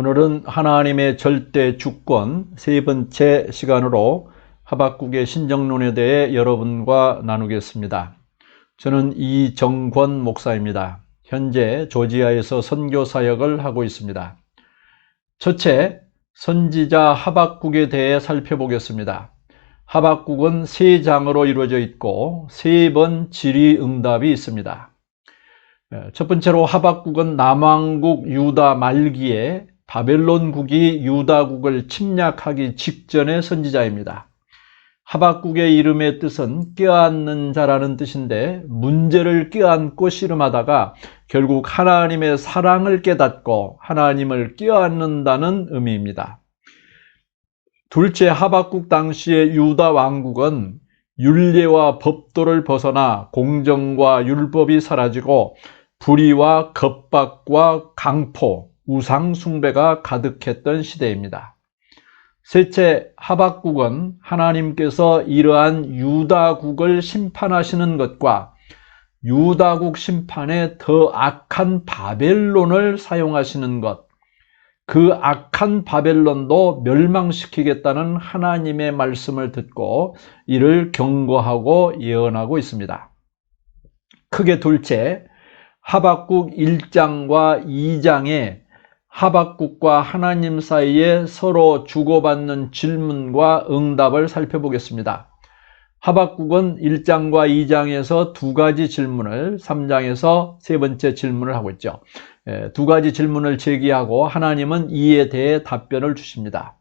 오늘은 하나님의 절대 주권 세 번째 시간으로 하박국의 신정론에 대해 여러분과 나누겠습니다. 저는 이정권 목사입니다. 현재 조지아에서 선교 사역을 하고 있습니다. 첫째, 선지자 하박국에 대해 살펴보겠습니다. 하박국은 세 장으로 이루어져 있고 세 번 질의응답이 있습니다. 첫 번째로 하박국은 남왕국 유다 말기에 바벨론국이 유다국을 침략하기 직전의 선지자입니다. 하박국의 이름의 뜻은 껴안는 자라는 뜻인데 문제를 껴안고 씨름하다가 결국 하나님의 사랑을 깨닫고 하나님을 껴안는다는 의미입니다. 둘째, 하박국 당시의 유다 왕국은 율례와 법도를 벗어나 공정과 율법이 사라지고 불의와 겁박과 강포, 우상 숭배가 가득했던 시대입니다. 셋째, 하박국은 하나님께서 이러한 유다국을 심판하시는 것과 유다국 심판에 더 악한 바벨론을 사용하시는 것, 그 악한 바벨론도 멸망시키겠다는 하나님의 말씀을 듣고 이를 경고하고 예언하고 있습니다. 크게 둘째, 하박국 1장과 2장에 하박국과 하나님 사이에 서로 주고받는 질문과 응답을 살펴보겠습니다. 하박국은 1장과 2장에서 두 가지 질문을, 3장에서 세 번째 질문을 하고 있죠. 두 가지 질문을 제기하고 하나님은 이에 대해 답변을 주십니다.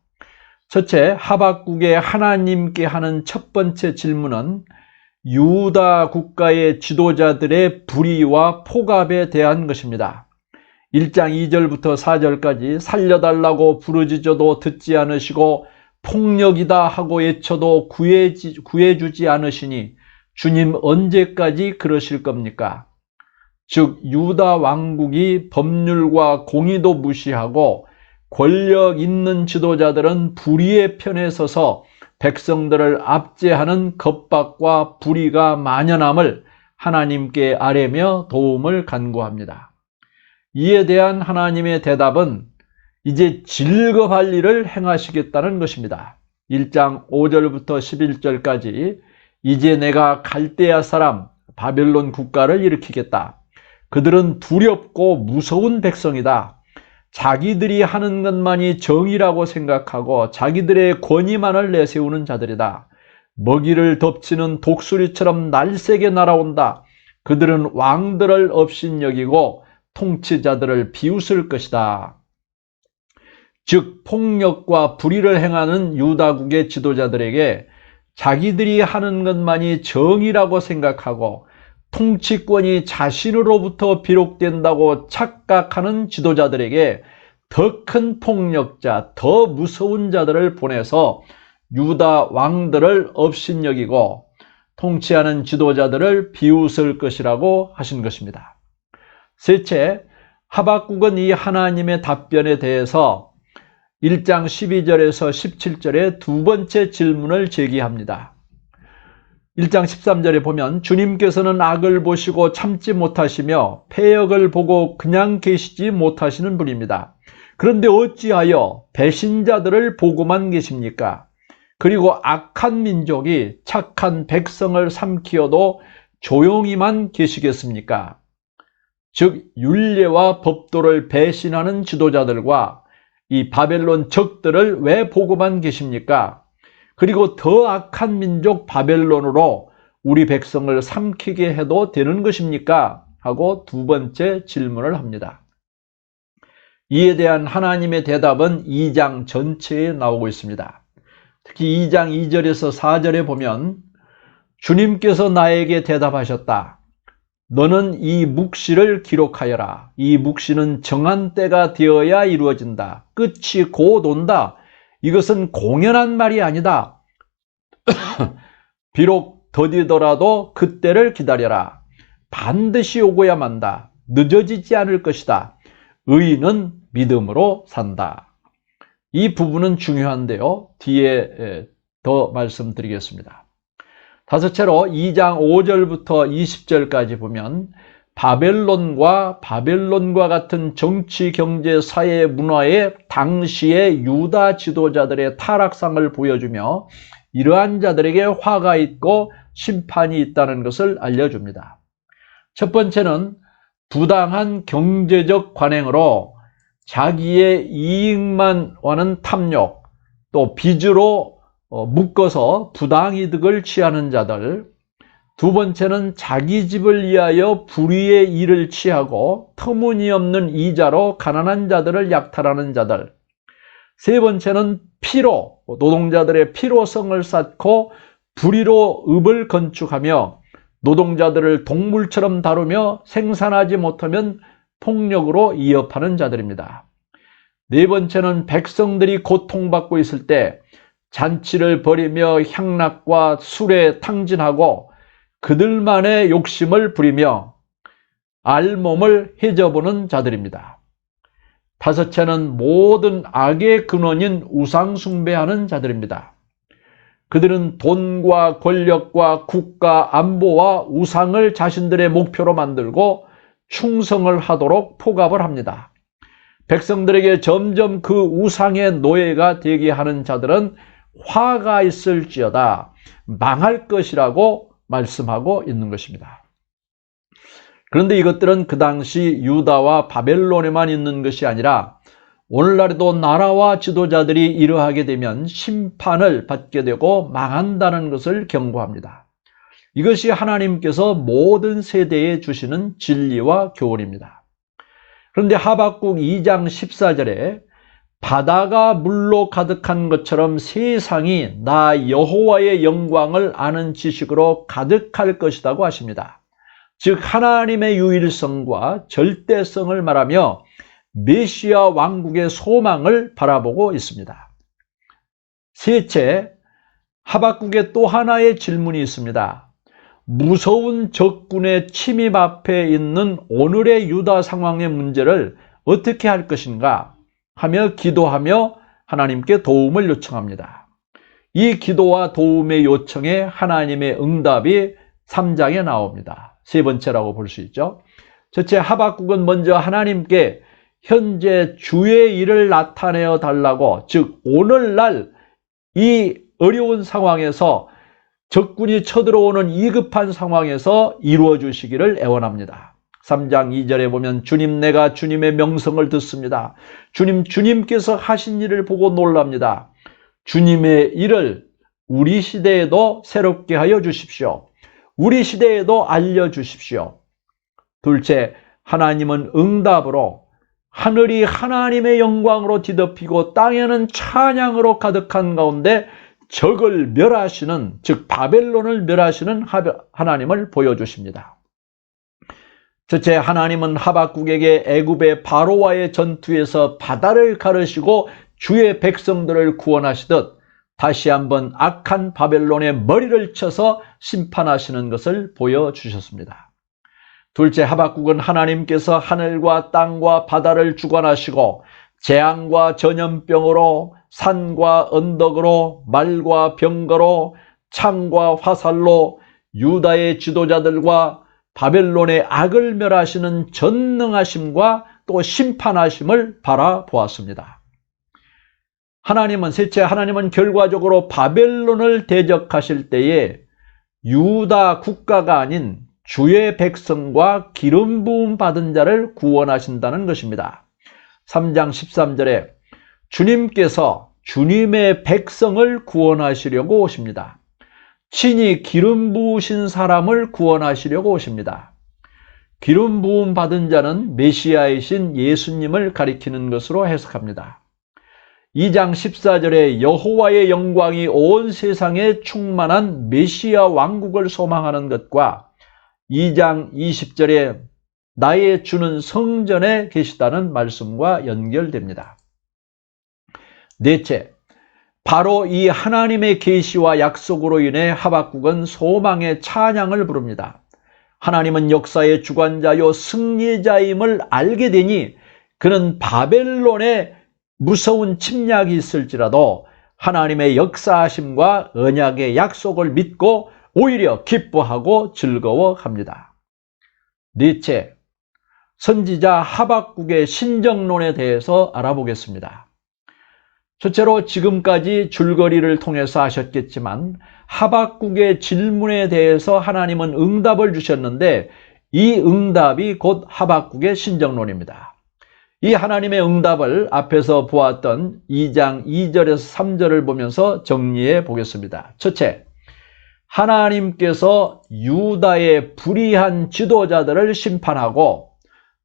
첫째, 하박국의 하나님께 하는 첫 번째 질문은 유다 국가의 지도자들의 불의와 폭압에 대한 것입니다. 1장 2절부터 4절까지 살려달라고 부르짖어도 듣지 않으시고 폭력이다 하고 외쳐도 구해주지 않으시니 주님 언제까지 그러실 겁니까? 즉 유다 왕국이 법률과 공의도 무시하고 권력 있는 지도자들은 불의의 편에 서서 백성들을 압제하는 겁박과 불의가 만연함을 하나님께 아뢰며 도움을 간구합니다. 이에 대한 하나님의 대답은 이제 질겁할 일을 행하시겠다는 것입니다. 1장 5절부터 11절까지 이제 내가 갈대아 사람 바벨론 국가를 일으키겠다. 그들은 두렵고 무서운 백성이다. 자기들이 하는 것만이 정의라고 생각하고 자기들의 권위만을 내세우는 자들이다. 먹이를 덮치는 독수리처럼 날쌔게 날아온다. 그들은 왕들을 업신여기고 통치자들을 비웃을 것이다. 즉 폭력과 불의를 행하는 유다국의 지도자들에게 자기들이 하는 것만이 정의라고 생각하고 통치권이 자신으로부터 비롯된다고 착각하는 지도자들에게 더 큰 폭력자, 더 무서운 자들을 보내서 유다 왕들을 업신여기고 통치하는 지도자들을 비웃을 것이라고 하신 것입니다. 셋째, 하박국은 이 하나님의 답변에 대해서 1장 12절에서 17절에 두 번째 질문을 제기합니다. 1장 13절에 보면 주님께서는 악을 보시고 참지 못하시며 패역을 보고 그냥 계시지 못하시는 분입니다. 그런데 어찌하여 배신자들을 보고만 계십니까? 그리고 악한 민족이 착한 백성을 삼키어도 조용히만 계시겠습니까? 즉 율례와 법도를 배신하는 지도자들과 이 바벨론 적들을 왜 보고만 계십니까? 그리고 더 악한 민족 바벨론으로 우리 백성을 삼키게 해도 되는 것입니까? 하고 두 번째 질문을 합니다. 이에 대한 하나님의 대답은 2장 전체에 나오고 있습니다. 특히 2장 2절에서 4절에 보면 주님께서 나에게 대답하셨다. 너는 이 묵시를 기록하여라. 이 묵시는 정한 때가 되어야 이루어진다. 끝이 곧 온다. 이것은 공연한 말이 아니다. 비록 더디더라도 그때를 기다려라. 반드시 오고야 만다. 늦어지지 않을 것이다. 의인은 믿음으로 산다. 이 부분은 중요한데요. 뒤에 더 말씀드리겠습니다. 다섯째로 2장 5절부터 20절까지 보면 바벨론과 같은 정치, 경제, 사회, 문화의 당시의 유다 지도자들의 타락상을 보여주며 이러한 자들에게 화가 있고 심판이 있다는 것을 알려줍니다. 첫 번째는 부당한 경제적 관행으로 자기의 이익만 원하는 탐욕, 또 빚으로 묶어서 부당이득을 취하는 자들. 두 번째는 자기 집을 위하여 불의의 일을 취하고 터무니없는 이자로 가난한 자들을 약탈하는 자들. 세 번째는 피로, 노동자들의 피로성을 쌓고 불의로 읍을 건축하며 노동자들을 동물처럼 다루며 생산하지 못하면 폭력으로 이업하는 자들입니다. 네 번째는 백성들이 고통받고 있을 때 잔치를 벌이며 향락과 술에 탕진하고 그들만의 욕심을 부리며 알몸을 헤져보는 자들입니다. 다섯째는 모든 악의 근원인 우상 숭배하는 자들입니다. 그들은 돈과 권력과 국가 안보와 우상을 자신들의 목표로 만들고 충성을 하도록 포갑을 합니다. 백성들에게 점점 그 우상의 노예가 되게 하는 자들은 화가 있을지어다 망할 것이라고 말씀하고 있는 것입니다. 그런데 이것들은 그 당시 유다와 바벨론에만 있는 것이 아니라 오늘날에도 나라와 지도자들이 이러하게 되면 심판을 받게 되고 망한다는 것을 경고합니다. 이것이 하나님께서 모든 세대에 주시는 진리와 교훈입니다. 그런데 하박국 2장 14절에 바다가 물로 가득한 것처럼 세상이 나 여호와의 영광을 아는 지식으로 가득할 것이라고 하십니다. 즉 하나님의 유일성과 절대성을 말하며 메시아 왕국의 소망을 바라보고 있습니다. 셋째, 하박국에 또 하나의 질문이 있습니다. 무서운 적군의 침입 앞에 있는 오늘의 유다 상황의 문제를 어떻게 할 것인가 하며 기도하며 하나님께 도움을 요청합니다. 이 기도와 도움의 요청에 하나님의 응답이 3장에 나옵니다. 세 번째라고 볼 수 있죠. 첫째, 하박국은 먼저 하나님께 현재 주의 일을 나타내어 달라고, 즉 오늘날 이 어려운 상황에서 적군이 쳐들어오는 이 급한 상황에서 이루어 주시기를 애원합니다. 3장 2절에 보면 주님, 내가 주님의 명성을 듣습니다. 주님께서 하신 일을 보고 놀랍니다. 주님의 일을 우리 시대에도 새롭게 하여 주십시오. 우리 시대에도 알려주십시오. 둘째, 하나님은 응답으로 하늘이 하나님의 영광으로 뒤덮이고 땅에는 찬양으로 가득한 가운데 적을 멸하시는, 즉 바벨론을 멸하시는 하나님을 보여주십니다. 첫째, 하나님은 하박국에게 애굽의 바로와의 전투에서 바다를 가르시고 주의 백성들을 구원하시듯 다시 한번 악한 바벨론의 머리를 쳐서 심판하시는 것을 보여주셨습니다. 둘째, 하박국은 하나님께서 하늘과 땅과 바다를 주관하시고 재앙과 전염병으로 산과 언덕으로 말과 병거로 창과 화살로 유다의 지도자들과 바벨론의 악을 멸하시는 전능하심과 또 심판하심을 바라보았습니다. 셋째, 하나님은 결과적으로 바벨론을 대적하실 때에 유다 국가가 아닌 주의 백성과 기름 부음 받은 자를 구원하신다는 것입니다. 3장 13절에 주님께서 주님의 백성을 구원하시려고 오십니다. 친히 기름 부으신 사람을 구원하시려고 오십니다. 기름 부음 받은 자는 메시아이신 예수님을 가리키는 것으로 해석합니다. 2장 14절에 여호와의 영광이 온 세상에 충만한 메시아 왕국을 소망하는 것과 2장 20절에 나의 주는 성전에 계시다는 말씀과 연결됩니다. 넷째, 바로 이 하나님의 계시와 약속으로 인해 하박국은 소망의 찬양을 부릅니다. 하나님은 역사의 주관자요 승리자임을 알게 되니 그는 바벨론의 무서운 침략이 있을지라도 하나님의 역사하심과 언약의 약속을 믿고 오히려 기뻐하고 즐거워합니다. 넷째, 선지자 하박국의 신정론에 대해서 알아보겠습니다. 첫째로 지금까지 줄거리를 통해서 아셨겠지만 하박국의 질문에 대해서 하나님은 응답을 주셨는데 이 응답이 곧 하박국의 신정론입니다. 이 하나님의 응답을 앞에서 보았던 2장 2절에서 3절을 보면서 정리해 보겠습니다. 첫째, 하나님께서 유다의 불의한 지도자들을 심판하고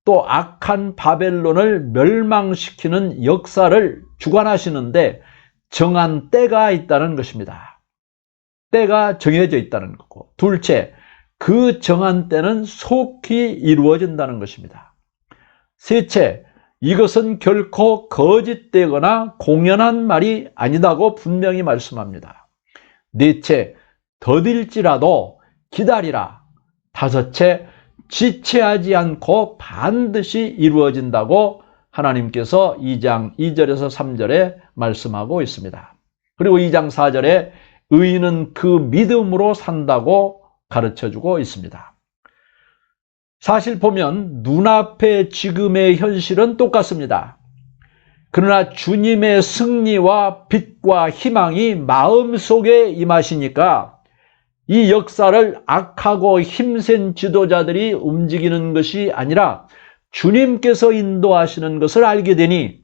또 악한 바벨론을 멸망시키는 역사를 주관하시는데 정한 때가 있다는 것입니다. 때가 정해져 있다는 거고, 둘째, 그 정한 때는 속히 이루어진다는 것입니다. 셋째, 이것은 결코 거짓되거나 공연한 말이 아니다고 분명히 말씀합니다. 넷째, 더딜지라도 기다리라. 다섯째, 지체하지 않고 반드시 이루어진다고 하나님께서 2장 2절에서 3절에 말씀하고 있습니다. 그리고 2장 4절에 의인은 그 믿음으로 산다고 가르쳐주고 있습니다. 사실 보면 눈앞의 지금의 현실은 똑같습니다. 그러나 주님의 승리와 빛과 희망이 마음속에 임하시니까 이 역사를 악하고 힘센 지도자들이 움직이는 것이 아니라 주님께서 인도하시는 것을 알게 되니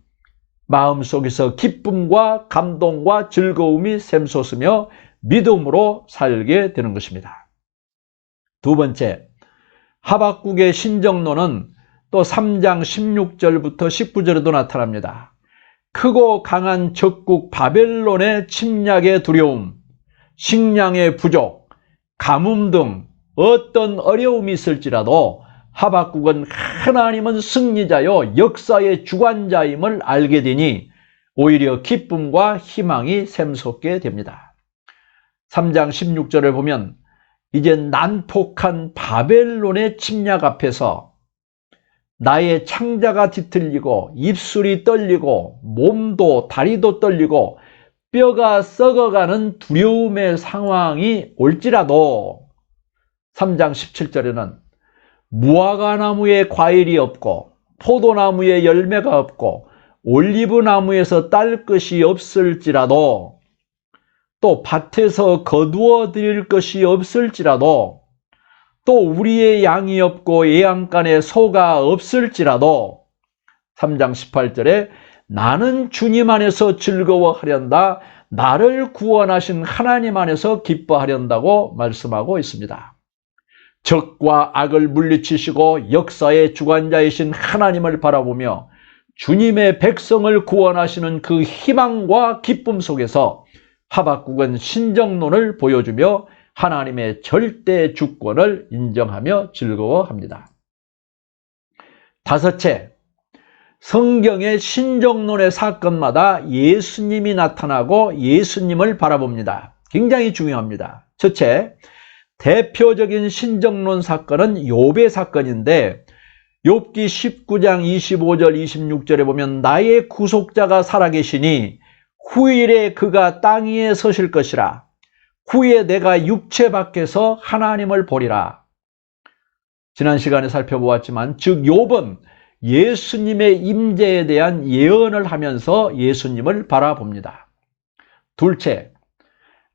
마음속에서 기쁨과 감동과 즐거움이 샘솟으며 믿음으로 살게 되는 것입니다. 두 번째, 하박국의 신정론은 또 3장 16절부터 19절에도 나타납니다. 크고 강한 적국 바벨론의 침략의 두려움, 식량의 부족, 가뭄 등 어떤 어려움이 있을지라도 하박국은 하나님은 승리자요 역사의 주관자임을 알게 되니 오히려 기쁨과 희망이 샘솟게 됩니다. 3장 16절을 보면 이제 난폭한 바벨론의 침략 앞에서 나의 창자가 뒤틀리고 입술이 떨리고 몸도 다리도 떨리고 뼈가 썩어가는 두려움의 상황이 올지라도 3장 17절에는 무화과나무에 과일이 없고 포도나무에 열매가 없고 올리브나무에서 딸 것이 없을지라도 또 밭에서 거두어 드릴 것이 없을지라도 또 우리의 양이 없고 애양간에 소가 없을지라도 3장 18절에 나는 주님 안에서 즐거워하련다. 나를 구원하신 하나님 안에서 기뻐하련다고 말씀하고 있습니다. 적과 악을 물리치시고 역사의 주관자이신 하나님을 바라보며 주님의 백성을 구원하시는 그 희망과 기쁨 속에서 하박국은 신정론을 보여주며 하나님의 절대 주권을 인정하며 즐거워합니다. 다섯째, 성경의 신정론의 사건마다 예수님이 나타나고 예수님을 바라봅니다. 굉장히 중요합니다. 첫째, 대표적인 신정론 사건은 욥의 사건인데 욥기 19장 25절 26절에 보면 나의 구속자가 살아계시니 후일에 그가 땅 위에 서실 것이라. 후에 내가 육체 밖에서 하나님을 보리라. 지난 시간에 살펴보았지만 즉 욥은 예수님의 임재에 대한 예언을 하면서 예수님을 바라봅니다. 둘째,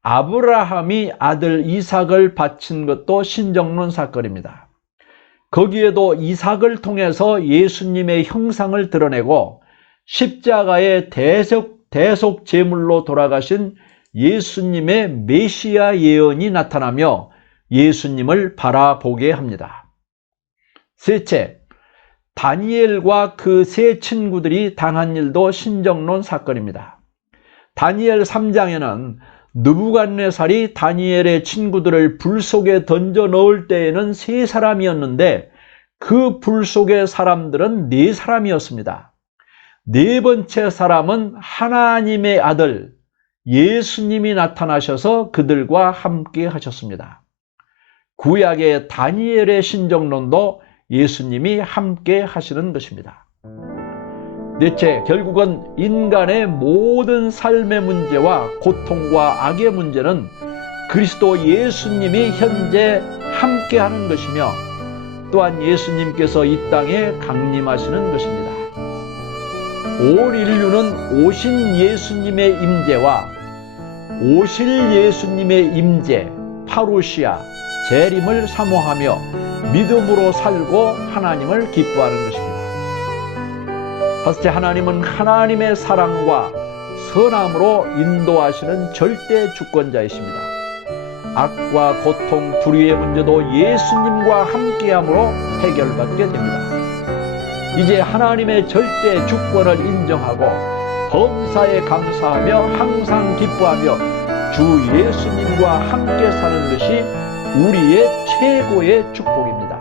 아브라함이 아들 이삭을 바친 것도 신정론 사건입니다. 거기에도 이삭을 통해서 예수님의 형상을 드러내고 십자가의 대속 제물로 돌아가신 예수님의 메시아 예언이 나타나며 예수님을 바라보게 합니다. 셋째, 다니엘과 그 세 친구들이 당한 일도 신정론 사건입니다. 다니엘 3장에는 느부갓네살이 다니엘의 친구들을 불 속에 던져 넣을 때에는 3사람이었는데 그 불 속의 사람들은 4사람이었습니다. 네 번째 사람은 하나님의 아들 예수님이 나타나셔서 그들과 함께 하셨습니다. 구약의 다니엘의 신정론도 예수님이 함께 하시는 것입니다. 넷째, 결국은 인간의 모든 삶의 문제와 고통과 악의 문제는 그리스도 예수님이 현재 함께 하는 것이며 또한 예수님께서 이 땅에 강림하시는 것입니다. 온 인류는 오신 예수님의 임재와 오실 예수님의 임재, 파루시아, 재림을 사모하며 믿음으로 살고 하나님을 기뻐하는 것입니다. 첫째, 하나님은 하나님의 사랑과 선함으로 인도하시는 절대 주권자이십니다. 악과 고통, 불의의 문제도 예수님과 함께함으로 해결받게 됩니다. 이제 하나님의 절대 주권을 인정하고 범사에 감사하며 항상 기뻐하며 주 예수님과 함께 사는 것이 우리의 최고의 축복입니다.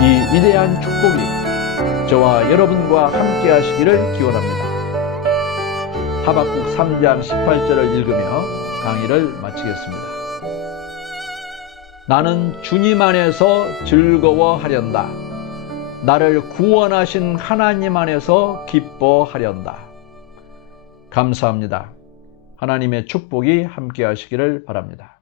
이 위대한 축복이 저와 여러분과 함께 하시기를 기원합니다. 하박국 3장 18절을 읽으며 강의를 마치겠습니다. 나는 주님 안에서 즐거워하련다. 나를 구원하신 하나님 안에서 기뻐하련다. 감사합니다. 하나님의 축복이 함께 하시기를 바랍니다.